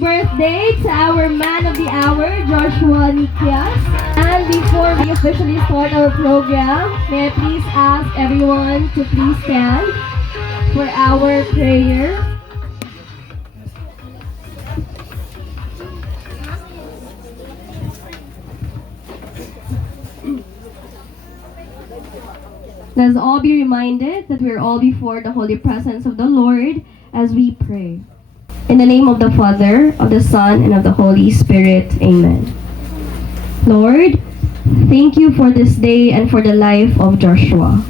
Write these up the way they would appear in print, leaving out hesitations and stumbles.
birthday to our man of the hour, Joshua Nikias. And before we officially start our program, may I please ask everyone to please stand for our prayer. Let us all be reminded that we are all before the holy presence of the Lord as we pray. In the name of the Father, of the Son, and of the Holy Spirit. Amen. Lord, thank you for this day and for the life of Joshua.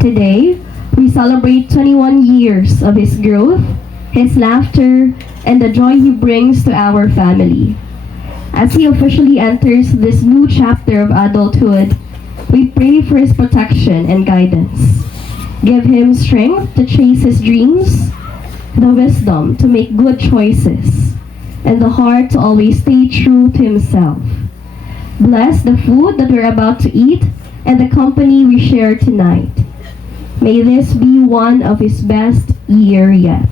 Today, we celebrate 21 years of his growth, his laughter, and the joy he brings to our family. As he officially enters this new chapter of adulthood, we pray for his protection and guidance. Give him strength to chase his dreams, the wisdom to make good choices, and the heart to always stay true to himself. Bless the food that we're about to eat and the company we share tonight. May this be one of his best year yet.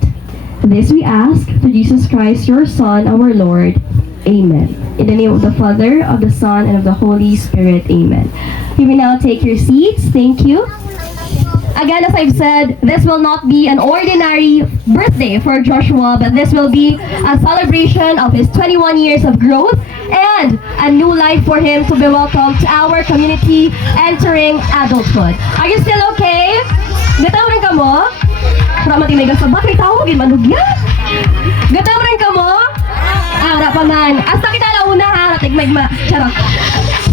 This we ask through Jesus Christ, your Son, our Lord. Amen. In the name of the Father, of the Son, and of the Holy Spirit. Amen. You may now take your seats. Thank you. Again, as I've said, this will not be an ordinary birthday for Joshua, but this will be a celebration of his 21 years of growth and a new life for him to be welcomed to our community entering adulthood. Are you still okay? Gatawin ka mo? Para matimigas sa bakit tawag, manugyan? Gatawin ka mo? Ara pa man. Hasta kita launa ha, tigmagma. Charot.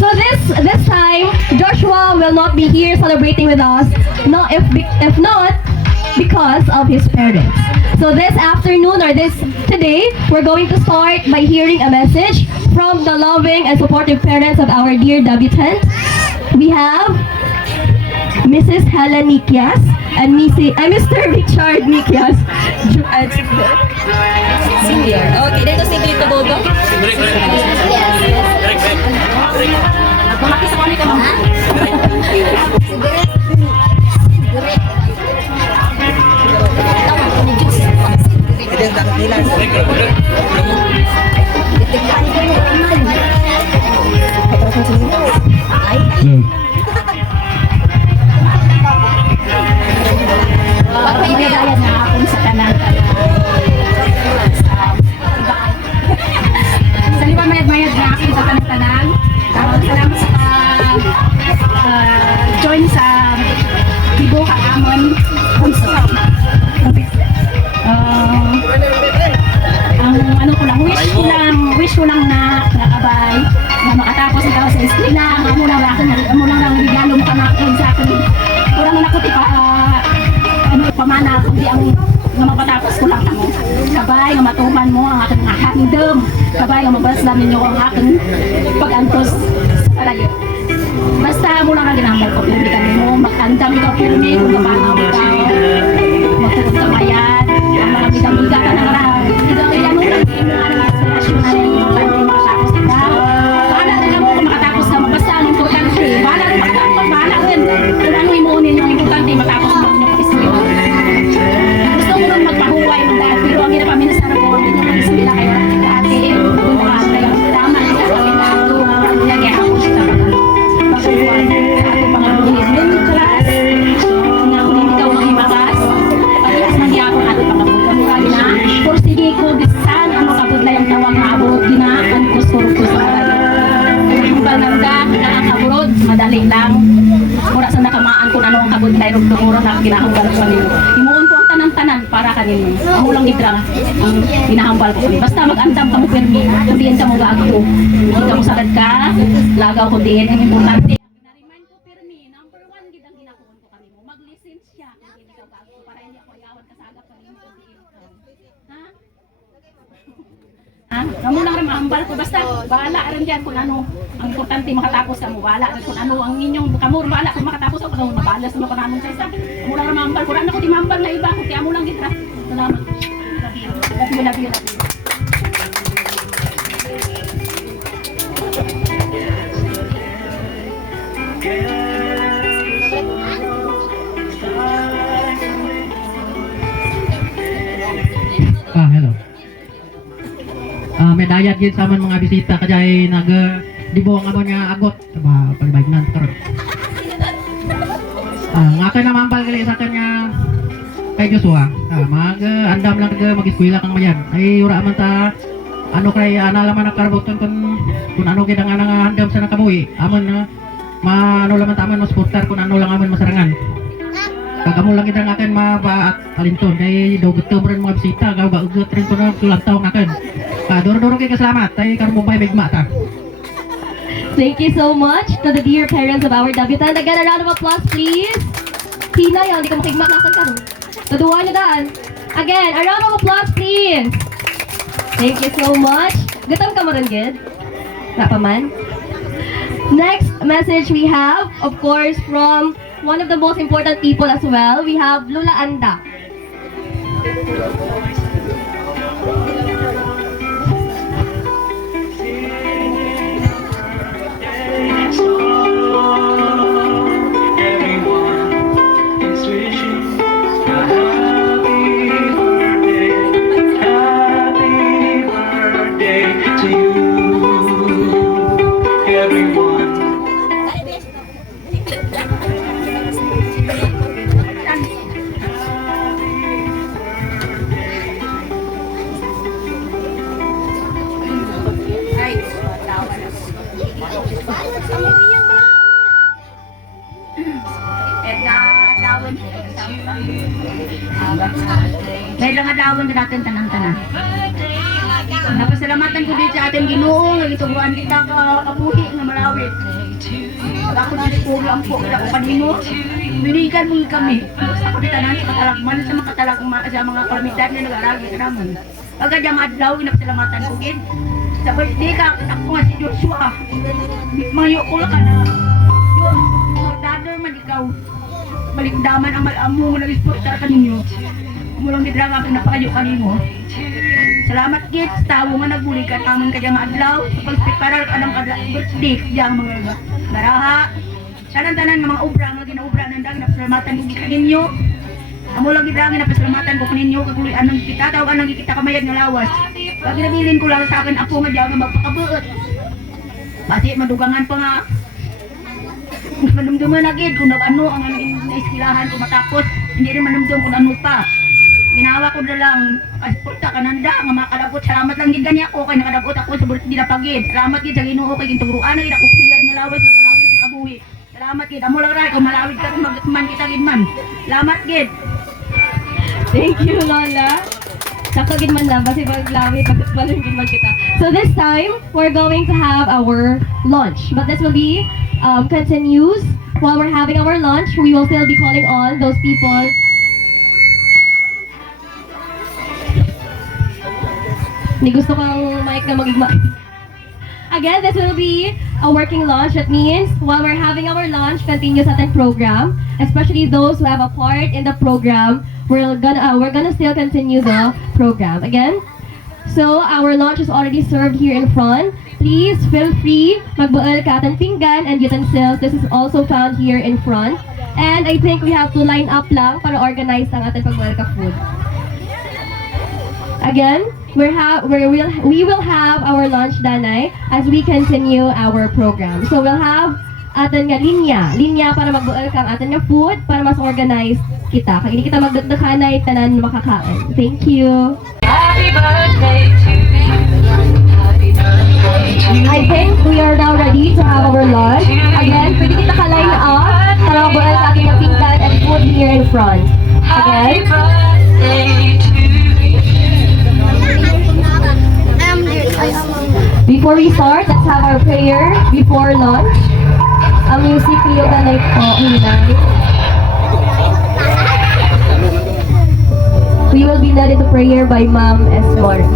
So this time, Joshua will not be here celebrating with us, if not because of his parents. So this afternoon or today, we're going to start by hearing a message from the loving and supportive parents of our dear debutant. We have Mrs. Helen Nikias and Mr. Richard Nikias. Okay, dito si Grito Bobo. Kumakis ako nito, ha? Pagpapagayad na akong sa kanan. Sa liwa mayad-mayad na akong sa kanan-kanan. Salamat sa join sa Tibo Kaamon Concert. Ang ano ko lang, wish ko lang na nakabay na makatapos ikaw sa eskwela. Amo lang regalo mo kanakon sa akin. Kurang na ako tipa pamana kundi ang nga mapatapos ko lang kamo. Kabay nga matuman mo ang aking handom. Kabay nga mabasdan ninyo ang aking pag-antos sa kalayo. Basta mo lang ang ginamol ko, pirmi kami mo, mag-andam ikaw pirmi kung kapanaw mo ka, magtutog ka mayan, ang mga bidang-biga ka na nga, bidang-biga mo lang yung mga inspirasyon na yung makatapos ka. Bahala rin ako kung makatapos ka, basta ang importante, bahala rin makatapos, bahala rin kung ano imunin yung importante, matapos mo yung pag-isip. Gusto mo rin magpahuway mo dahil, pero ang ginapaminasara ko, hindi nyo mag-isipila kayo, ate, kung makatay ang tama, hindi ako ginagawa, lagi ako siya sa ating mga buhis. Then, class, na kung hindi ka mahimakas, pag-ias na niya ako ating mga buhis. Na, for sige ko, bisan, ano kabudlay ang tawag na abot, ginaan ko sorko sa kalayo. Yung pananda, nakakaburod, madali lang. Mura sa nakamaan kung ano ang kabudlay, rugdunguro na ginahambal ko kanino. Himuon ko ang tanan-tanan para kanino. Ang ulang gidrang, ang ginahambal ko kanino. Basta mag-andam ka mo permi, kundiin ka mo gaagto. Hindi ka mo sagad ka, lagaw kundiin, ang importante. Na-remind ko permi, number 1 gid ang ginakuon ko kanino. Mag-lisensya kung hindi ka gaagto para hindi ako iyawan ka sagad kanino kundiin ka. Ha? Ha? Kamu lang rin mahambal ko. Basta, bahala rin dyan kung ano. Ang importante makatapos ka mo. Bahala rin kung ano ang inyong kamur. Bahala kung makatapos ako. Kung mabalas naman ko naman sa isa. Kamu lang rin mahambal. Kung ano ko di mahambal na iba. Kung tiyan mo lang dito. Salamat. Love you. Hello. dayat gid sa amon mga bisita kajay nag dibo ang amon nga agot ba pagbaygnan karon. Nga ka na mambal gali sa kanya kay Joshua. Andam lang mag-eskwela kang mayan. Ay ura man ta ano kay ana laman nagkarbuton kung ano gid ang handam sa nakabuhi. Amon na ano laman ta amon masportar kung ano lang amon masarangan. Kagamo lang kita ngakan mabaat talinton kay dogot rin mga bisita gaw ba ugot rin ko na tulantaw ngakan. Duro-duro kay kasalamat tay karon mo bay bigma ta. Thank you so much to the dear parents of our debutant. Again, a round of applause, please. Tina, yan, hindi ka makigmak nasan ka. Taduwa na daan. Again, a round of applause, please. Thank you so much. Gutom ka mo rin, Gid? Napaman. Next message we have, of course, from one of the most important people as well. We have Lula Anda. Dahil lang adawon ka natin tanang-tanang. Napasalamatan ko dito sa ating Ginoo, nagitubuan kita kapuhi nga malawit. Ako na puro ang po kita kanimo. Binigan mo kami. Ako dito na katalagman sa mga sa mga kalamidad na nag-aragi ka naman. Agad yung adlaw, napasalamatan ko gid. Sa birthday ka, ako nga si Joshua. Mayo ko lang ka na. Dador man ikaw. Balikdaman ang malamu na isportar ka ninyo. Mulang gid lang aking napakayo kanimo. Salamat gid tawo nga nagbulikan amon kajang adlaw sa pagpreparar anang birthday yang mga baraha. Sana tanan nga mga obra nga ginaobra nandang napasalamatan ko gid ninyo. Amo lang gid lang napasalamatan ko ninyo kaguloy anang kita taw anang kita kamayad nga lawas. Lagi nabilin ko lang sa akin ako nga diya nga magpakabuot. Basi madugangan pa nga manumduman na gid kung ano ang naiskilahan ko matapos hindi rin manumdum kung ano pa. Ginawa ko na lang pasporta kananda nga makalabot. Salamat lang gid kanya ako kay nakadabot ako sa birthday na pagid. Salamat gid sa Ginoo kay ginturuan na gid ako piyad nga lawas sa kalawit sa kabuhi. Salamat gid amo lang ra kung malawid ka magman kita gid man. Salamat gid. Thank you, Lola. Sakto gid man lang kasi paglawit pagbalon gid man kita. So this time, we're going to have our lunch. But this will be continues while we're having our lunch. We will still be calling on those people. Hindi gusto kang mic na magigma. Again, this will be a working lunch. That means while we're having our lunch, continues ating program. Especially those who have a part in the program, we're gonna still continue the program. Again, so our lunch is already served here in front. Please feel free magbual ka atang pinggan and utensils. This is also found here in front. And I think we have to line up lang para organize ang ating pagbual ka food. Again, we will have our lunch danay as we continue our program. So we'll have atin nga linya para magbual kang atin nga food para mas organized kita. Kaya hindi kita magdagdakanay tanan makakain. Thank you. Happy birthday to you. Happy birthday to you. I think we are now ready to have our lunch. Again, pwede kita ka-line up para magbual ka ating nga pinggan and food here in front. Happy Again. birthday to you. Before we start, let's have our prayer before lunch. Ang music yung ganay po, hinay. We will be led into prayer by Ma'am Esmor. In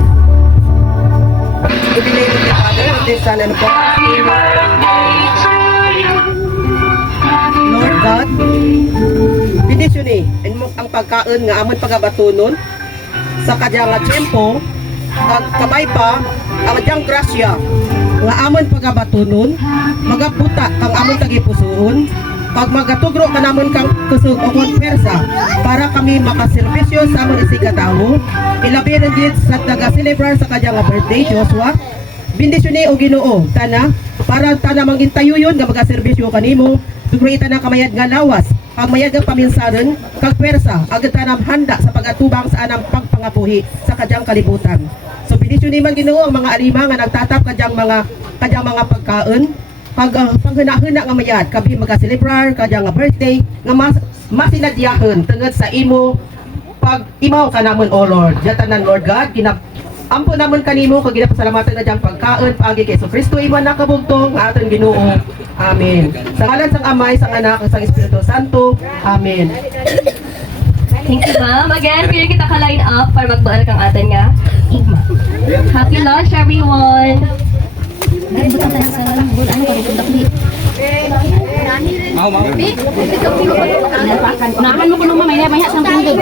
the name of the Father, of the Son, and of the Happy birthday to you. Lord God, pinisyon mo ang pagkaon nga amon pagabatunon sa kadyang nga tiyempo, at kabay pa, ang kadyang grasya nga amon pagabatunon, magaputa kang amon tagipusoon, pag magatugro ka namon kang kusog o konversa, para kami makaservisyo sa amon isigatawo, ilabi rin din sa taga-celebrar sa kadyang birthday, Joshua, bindisyon o Ginoo tana para tana mangintayo yun nga magaserbisyo kanimo sugro ita na kamayad nga lawas ang mayad nga paminsaron kag pwersa agad tanam handa sa pagatubang sa anang pagpangabuhi sa kadyang kalibutan. So bindisyon man Ginoo ang mga alima nga nagtatap kadyang mga pagkaon pag panghina-hina nga mayad kabi magaselebrar kadyang nga birthday nga masinadyahen tungod sa imo pag imaw ka namon o Lord. Jatanan Lord God ampo namon kanimo kag ginapasalamatan na diyang pagkaon paagi kay Kristo imo nakabugtong nga aton Ginoo. Amen. Sa ngalan sang Amay, sang Anak, sang Espiritu Santo. Amen. Thank you, ma'am. Again, pwede kita ka-line up para magbaal kang atin nga igma. Happy lunch, everyone! Unahan mo ko nung mamaya, maya sang pinggod.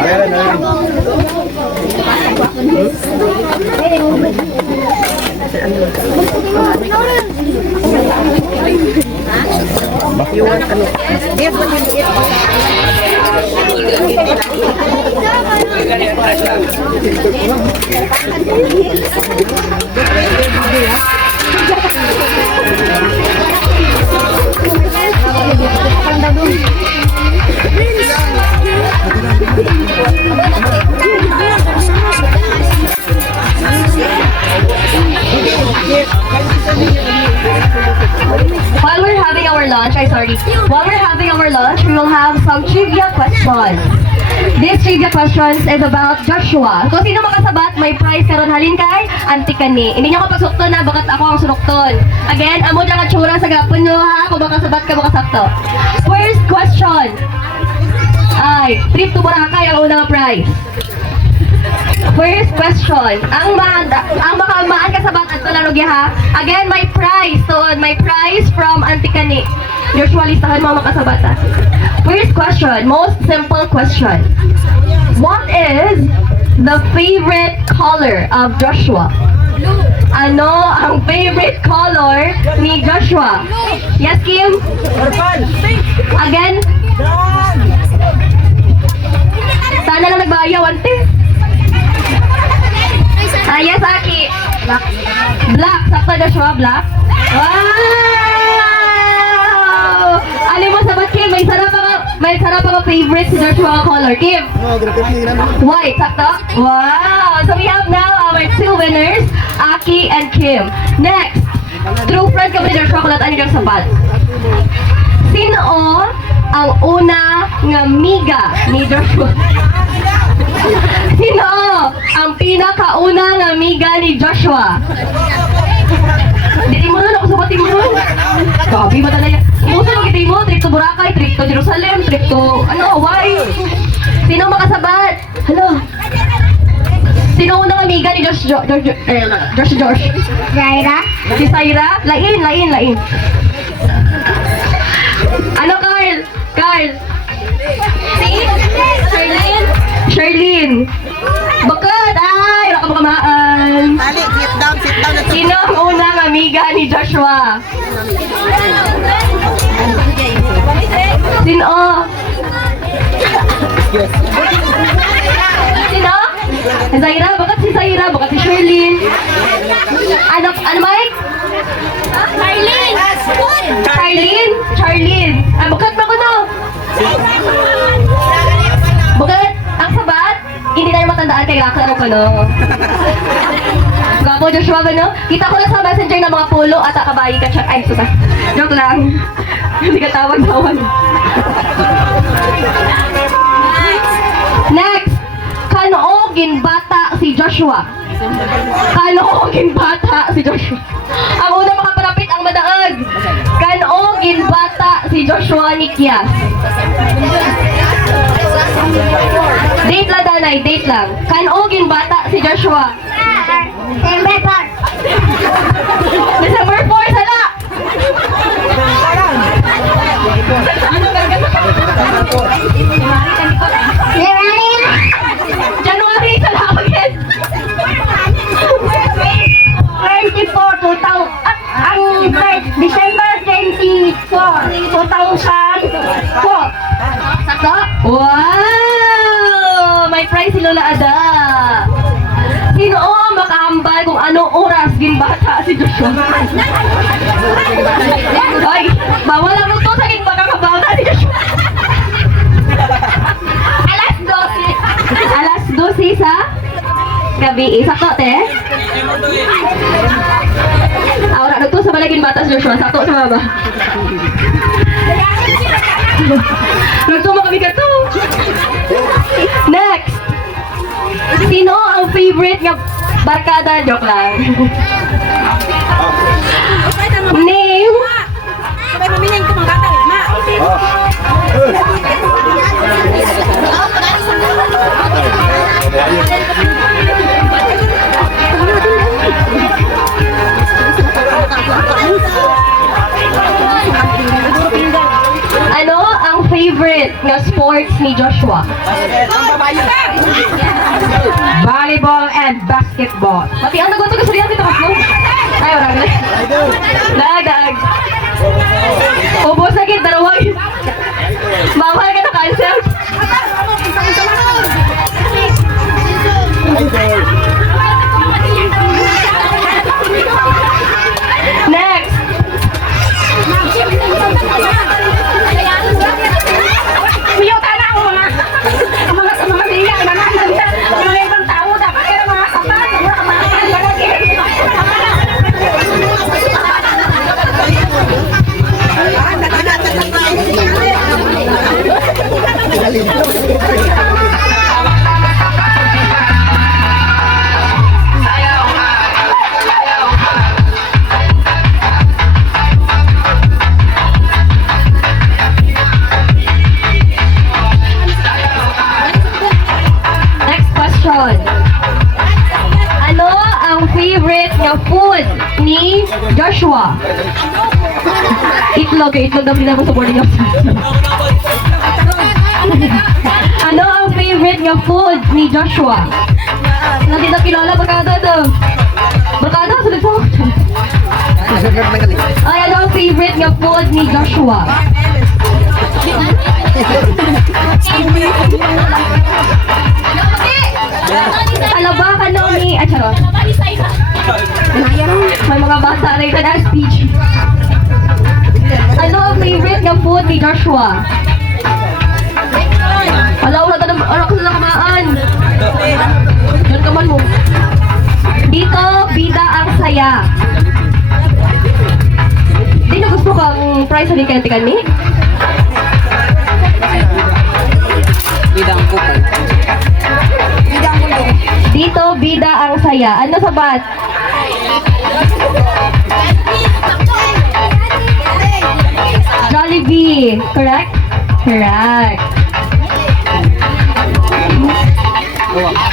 While we're having our lunch, we will have some trivia questions. This trivia questions is about Joshua. Kung sino makasabat, may prize karon halin kay Antikani. Hindi niyo ko pagsukto na, bakat ako ang sunukton. Again, amo dyan ang tsura sa gapon nyo ha, kung makasabat ka makasakto. First question. Ay, trip to Boracay ang unang prize. First question. Ang makamaan kasabat at tularog ha. Again, my prize from Antikani. Usually, listahan mo makasabat ha. First question, most simple question. What is the favorite color of Joshua? Ano ang favorite color ni Joshua? Yes, Kim? Again? Sana lang nagbayaw, ante. Yes, Aki. Black. Sakto, Joshua, black. Wow! Alam mo sa Kim, may sarap ako favorite si Joshua color. Kim? White, sakto? Wow! So we have now our two winners, Aki and Kim. Next, true friend ka ba ni Joshua kulat ani kang sabat? Sino ang una nga miga ni Joshua? Sino ang pinakauna nga miga ni Joshua? Hindi mo nun ako sabatin mo nun. Gabi ba talaga? Imuso mo kita mo, trip to Boracay, trip to Jerusalem, trip to Hawaii. Sino makasabat? Hello? Sino unang amiga ni Josh? Zaira? Si Zaira? Lain. Ano, Carl? Si? Sherlyn? Bakit? Ay, wala ka makamaan. Sit down. Sino ang unang amiga ni Joshua? Sino? Sino? Si Zaira? Bakit si Zaira? Bakit si Sherlyn? Ano Mike? Charlene? Bakit ba ko no? Bakit? Ang sabat? Hindi na matandaan kay Raka ko no? Gapo Joshua ba no? Kita ko lang sa messenger ng mga pulo at kabayi ka chat. Ay, susa. Joke lang. Hindi ka tawag-tawag. Next. Kanoogin bata si Joshua. Ang una makapalapit ang madaag. Kanoogin bata si Joshua ni Kias. Date lang, Danay. Date lang. Kanoogin bata si Joshua. December 4, sala! January, sala ulit! 2004. Sakto? Wow! May prize si Lola Ada. Sino ang makahambal kung anong oras ginbata si Joshua. Ay, bawal ang luto sa ginbata si Joshua. Alas 12 sa gabi. Sakto, te? Wala luto sa balagin bata si Joshua. Sakto sa baba. Luto mo kami ka to. Next. Sino ang favorite nga barkada? Joke lang. Name. Sabay maminin ko mga kata. Ano ang favorite nga sports ni Joshua? Volleyball and basketball. Pati ang naguto ko sa riyan dito kasi. Ay, wala na. Dag. Ubos na kita, dalawang. Bawal ka na cancel. Next. Kuya, tana ang mga siya, mga ibang tao, dapat kayo mga sapat, Next question. Ano ang favorite nga food ni Joshua? Itlog na pinag sa boarding house. Ano ang favorite nga food ni Joshua? Hindi na kilala barkada to. Barkada sa dito. Ay, ano ang favorite nga food ni Joshua? Talaba ka no ni... Ay, charot. May mga bata na ito na speech. Ano ang favorite nga food ni Joshua? Wala ka na kamaan. Diyan ka man mo. Dito, bida ang saya. Di na gusto kang price sa dikantikan ni? Dito, bida ang saya. Ano sabat? Jollibee. Correct? Correct.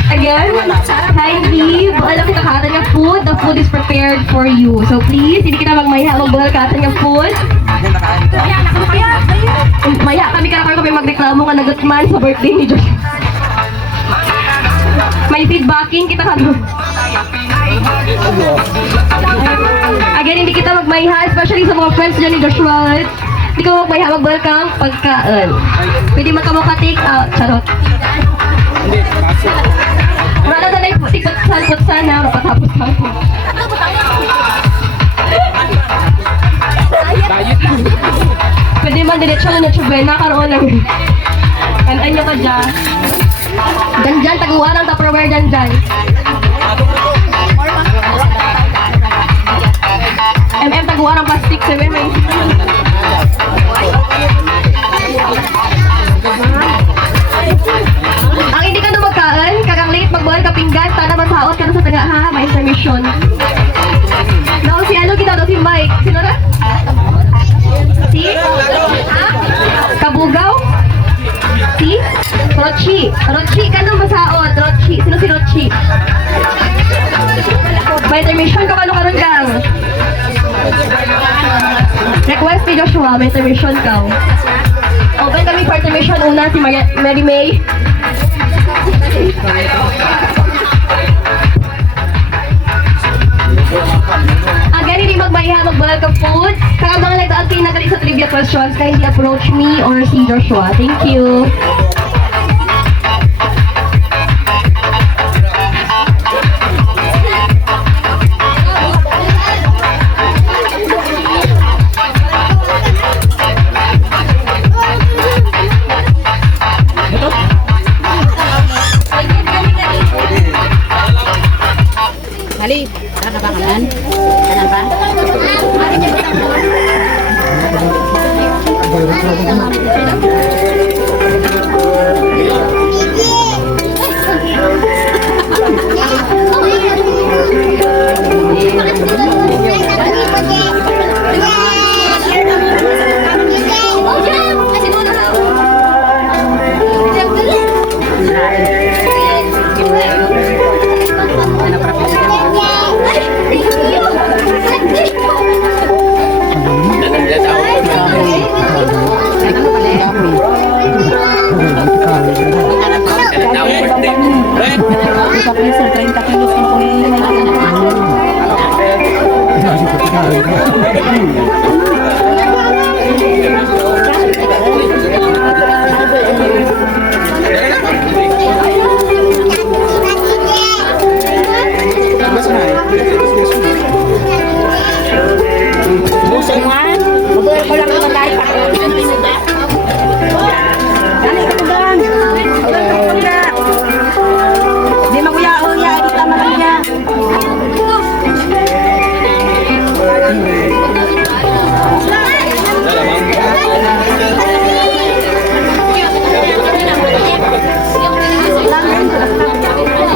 Again, kindly, alam ko kakatan ng food. The food is prepared for you. So please, hindi kita magmaya, magbuhal kakatan ng food. Maya kami kami magreklamo ka nagutman sa birthday ni Joshua. May feedbacking kita ka doon. Again, hindi kita magmaya, especially sa mga friends dyan ni Joshua. Hindi ka magmaya, magbuhal kang pagkaan. Pwede magkamukha-take out. Charot. Wala na lang tikot-san na patapos lang po. Pwede man diretso na chubay nakaroon lang. Kanan nyo ka dyan. Dyan, taguan ang Tupperware dyan. Taguan ang plastic sa may. Ang hindi ka na magkaan, kakang late magbuhan ka pinggan, tana masaot ka na sa taga ha, may intermission. No, si ano kita, si Mike. Sino na? Si? Ha? Kabugaw? Si? Rochi. Rochi ka na masaot. Rochi. Sino si Rochi? May intermission ka karon kang. Request ni Joshua, may intermission ka. Open kami for intermission. Una si Mary May. Again, hindi magbayha ka food. Kaya mga nagdaan pinagaling sa trivia questions, kaya hindi approach me or si Joshua. Thank you.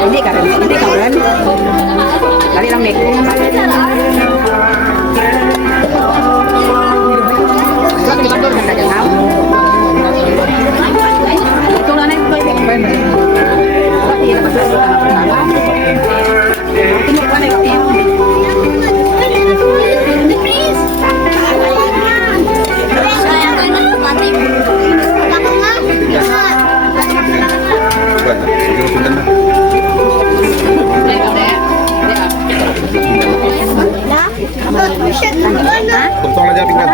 Hindi ka rin. Dali lang, Nick. Tuntong na dyan, pinggan.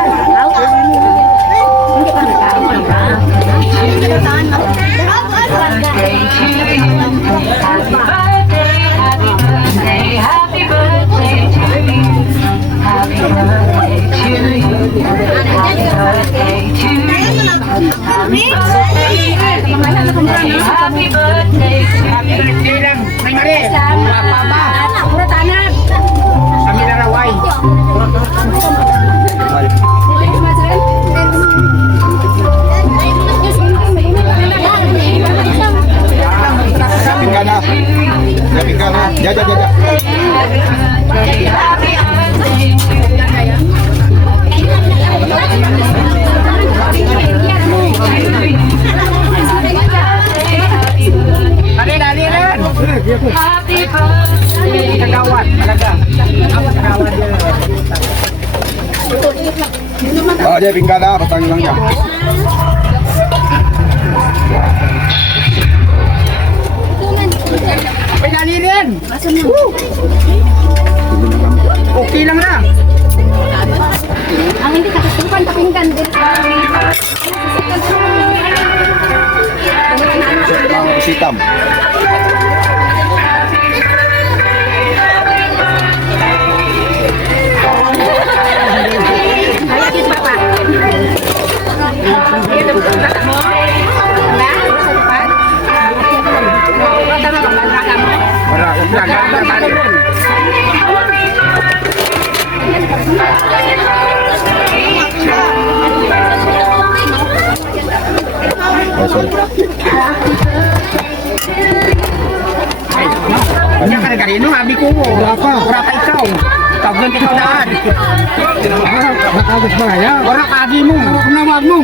Happy birthday to you. Happy birthday to you. Happy birthday to you. Happy birthday. Happy birthday to you. lang, may mali. Anak. Kami na raway. Pinggan na. Ya, pinggan na. Ya. Happy birthday to Dali rin. Happy birthday. Kagawad, talaga. Kagawad yan. Oh, dia pinggan na. Patangin lang niya. Dali rin. Okay lang na. Ang hindi katutupan pakinggan din. Sitam. Ayakit papa. Ito mo. Wala? Sa depan? Wala na paglalaka mo. Wala, wala. Kanya ka na kanino, habi ko mo. Berapa ikaw? Tagon ikaw daan. Nakagos ba kaya? Orang kagi mo, nawag mo.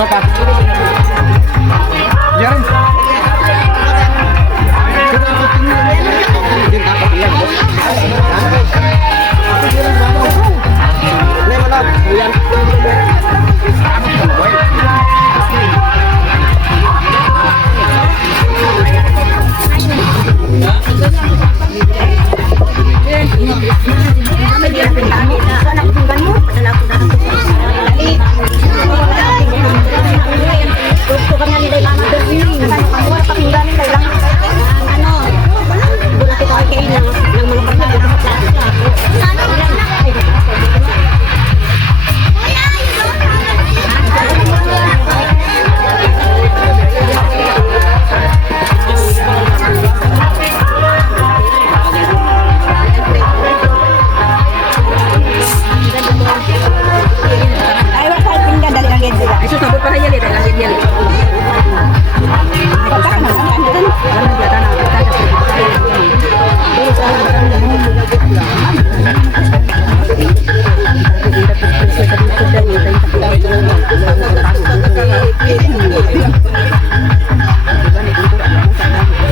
Ano pa? Yan. Yan.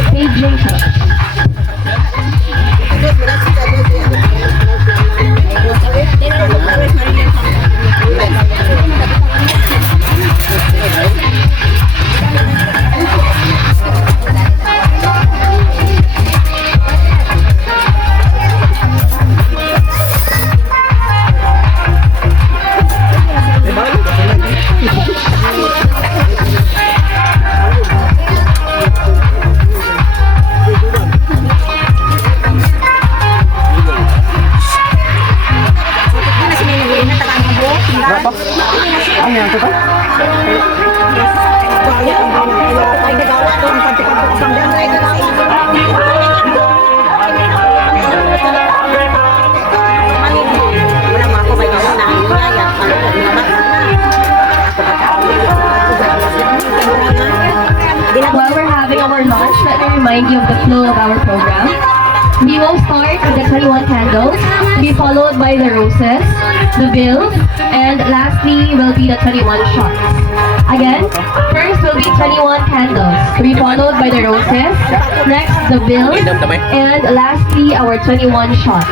Paging siya. While we're having our lunch, let me remind you of the flow of our program. We will start with the 21 candles, be followed by the roses, the bills, and lastly will be the 21 shots. Again, first will be 21 candles, to be followed by the roses, next the bills, and lastly our 21 shots.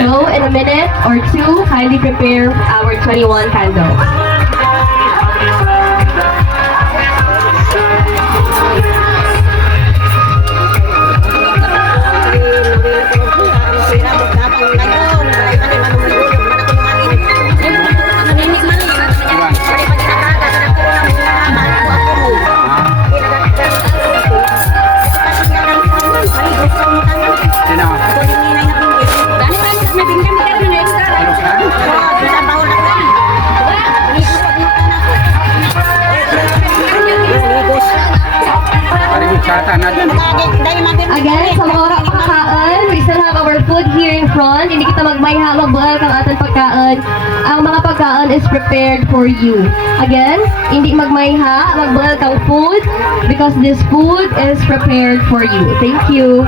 So in a minute or two, kindly prepare our 21 candles. Again, sa mga oras pagkakaan, we still have our food here in front. Hindi kita magmayha, magbuhal kang ating pagkaan. Ang mga pagkaan is prepared for you. Again, hindi magmayha, magbuhal kang food because this food is prepared for you. Thank you.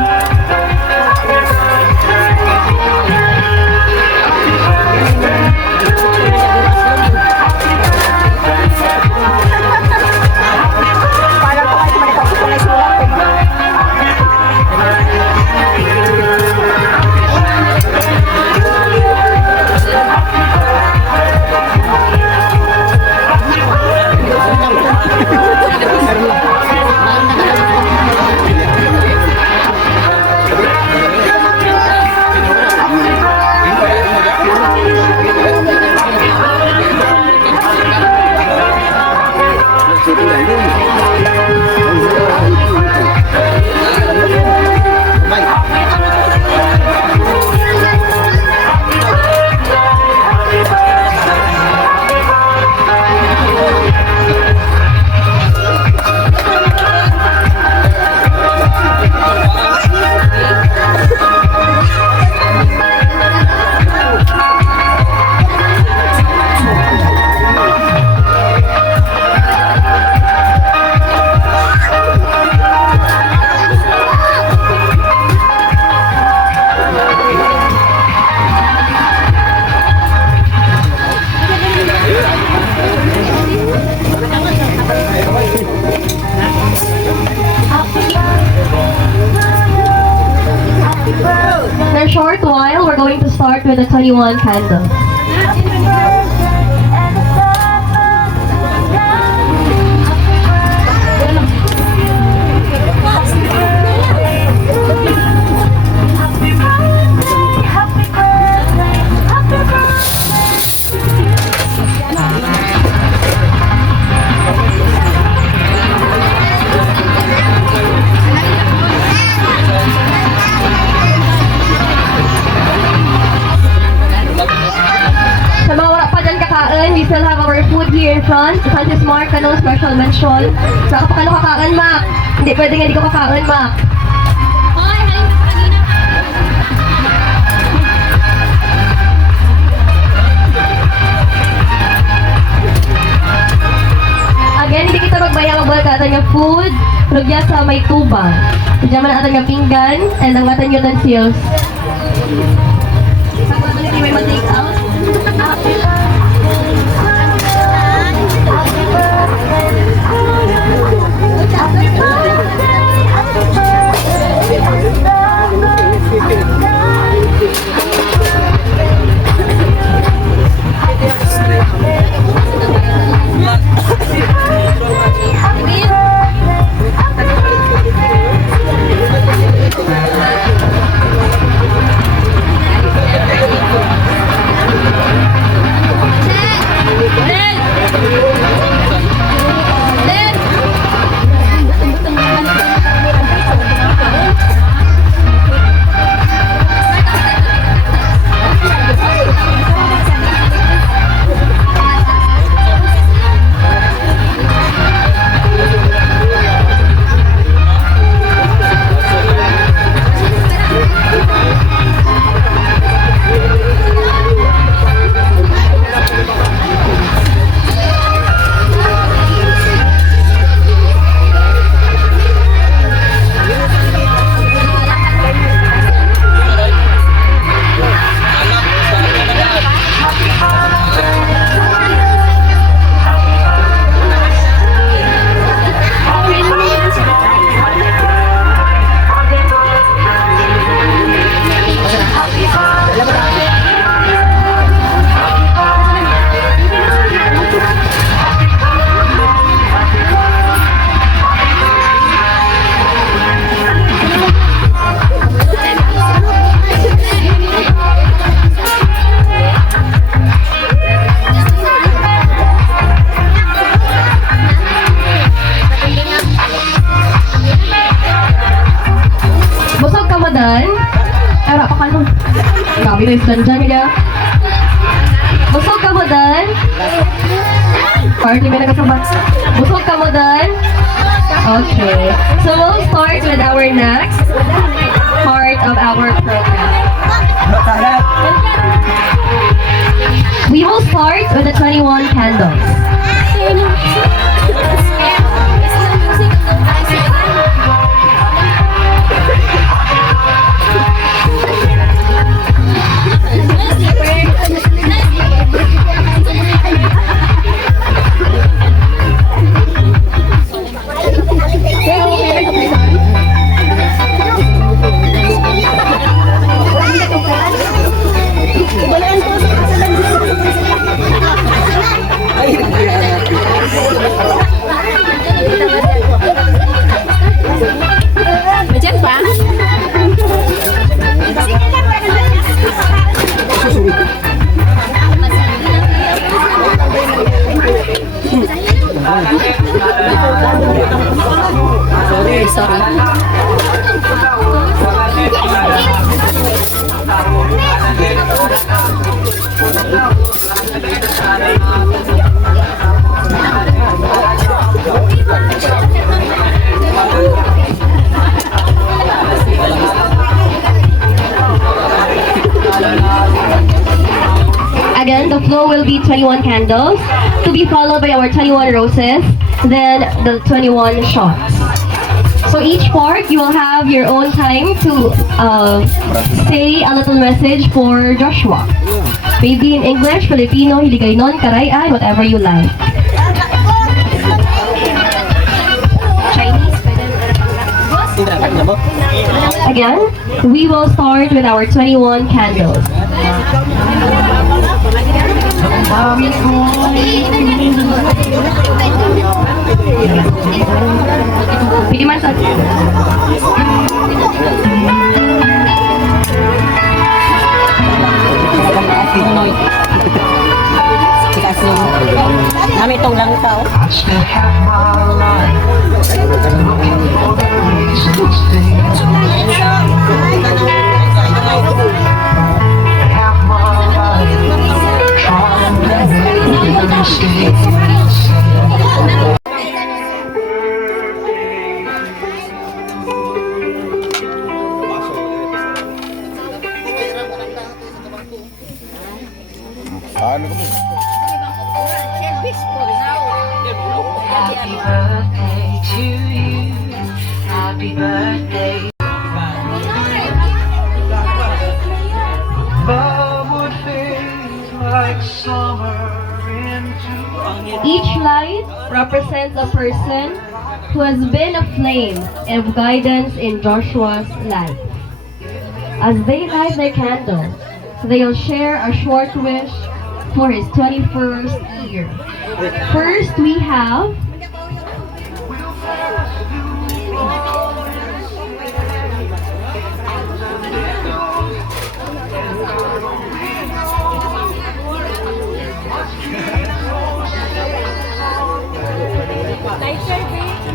In a short while, we're going to start with the 21 candles. We still have our food here in front. Francis Mark, ano, special mention. Sa kapag ano kakaan, Mac? Hindi pwede nga di ko kakaan, Mac. Again, hindi kita magbayang ka ating nga food. Lugya sa may tubang. Diyan man ating nga pinggan and ang ating utensils. Sa mga may mag-take out. Ito is Danjan nila. Busog ka mo, Dan? Party ka na kasabat. Busog ka mo, Dan? Okay. So we'll start with our next part of our program. We will start with the 21 candles. Medyan pa? Again, the flow will be 21 candles, to be followed by our 21 roses, then the 21 shots. So each part, you will have your own time to say a little message for Joshua. Maybe in English, Filipino, Hiligaynon, Karayan, whatever you like. Chinese, again, we will start with our 21 candles. Pili man sa Namin itong lang tao. Ano ka mo? Happy birthday to you. Happy birthday. Love would fade like summer into Each light represents a person who has been a flame of guidance in Joshua's life. As they light their candle, they'll share a short wish for his 21st year. First, we have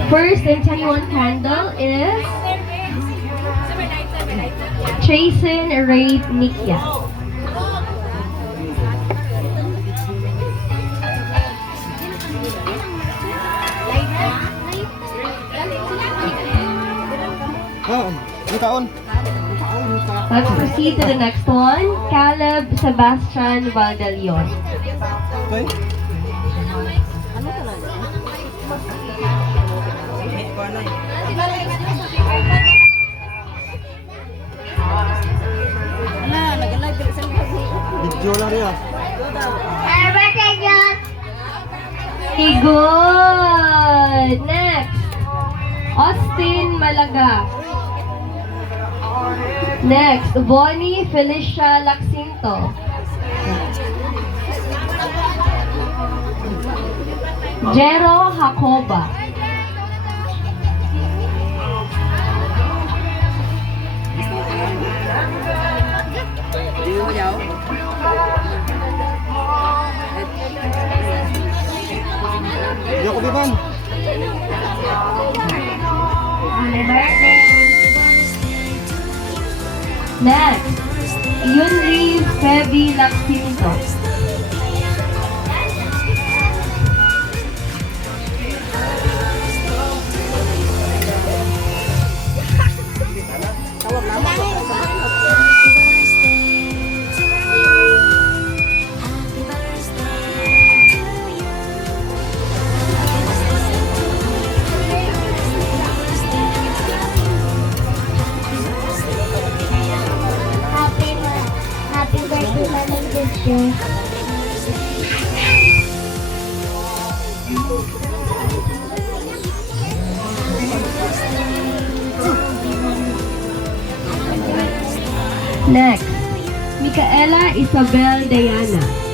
first in 21 candle is Jason Ray Nikia. Let's proceed to the next one. Caleb Sebastian Valdalion. Okay, good. Next, Austin Malaga. Next, Bonnie Felicia Laxinto. Jero Jacoba. Next, Yunri Feby Lacsinto. Happy birthday, Mami Jojo. Next, Micaela Isabel Diana.